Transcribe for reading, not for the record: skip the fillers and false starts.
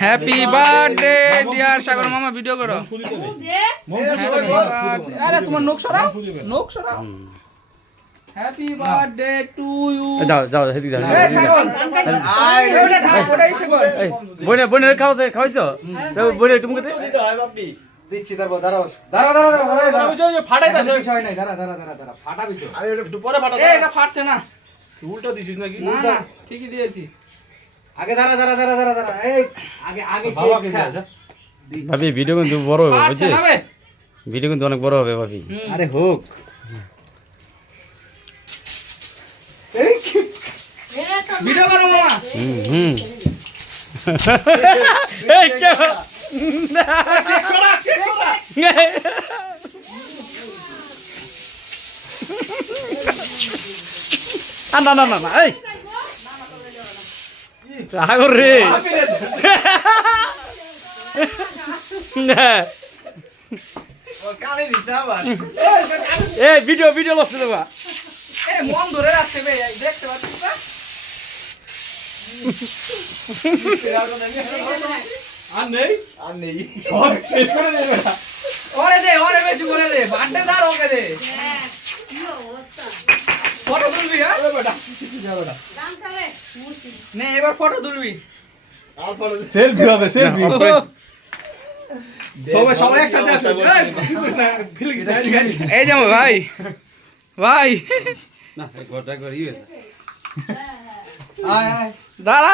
Happy birthday dear সাগর মামা, video করো। আরে তোমার নখ সরাও, নখ সরাও। Happy birthday to you. যাও যাও হেদি যাও। এই সাগর আই ওটা ঢাক, ওটাই সাগর। এই বনে খাওয়াইছো তো বনে তুমি কইতে দিচ্ছি। তারপর দাঁড়াও দাঁড়াও দাঁড়াও দাঁড়াও দাঁড়াও। ওই যে ফাটাইতাছে ছয় নাই, দাঁড়া দাঁড়া দাঁড়া দাঁড়া, ফাটাবি তো। আরে একটু পরে ফাটা। এই এটা ফাটছে না, উল্টো দিছিস নাকি? না না ঠিকই দিয়েছি। আগে দাঁড়া দাঁড়া দাঁড়া দাঁড়া দাঁড়া, এই আগে আগে বাবা কেক কে খা। যা। ভাবি ভিডিও কিন্তু বড় হবে ফাটছে বুঝছিস? না বে। ভিডিও কিন্তু অনেক বড় হবে ভাবি। আরে হোক। ভিডিও করো মামা। হুম এই কে না না না না এই সাগর রে এই ভিডিও ভিডিও লস দেবা। এই মন ধরে রাখছে বে, দেখতে পাচ্ছিস না? আর নেই সব শেষ করে দেবে। ওরে দে, ওরে বেশি করে দে, বার্থডে দার ওকে দে। ফটো তুলবি? হ্যাঁ নে এবার ফটো তুলবি। সেলফি হবে সেলফি। সবাই সবাই একসাথে আসবে। এই যে ভাই ভাই না ঘরটা করে ইয়ে আয় আয় দাঁড়া।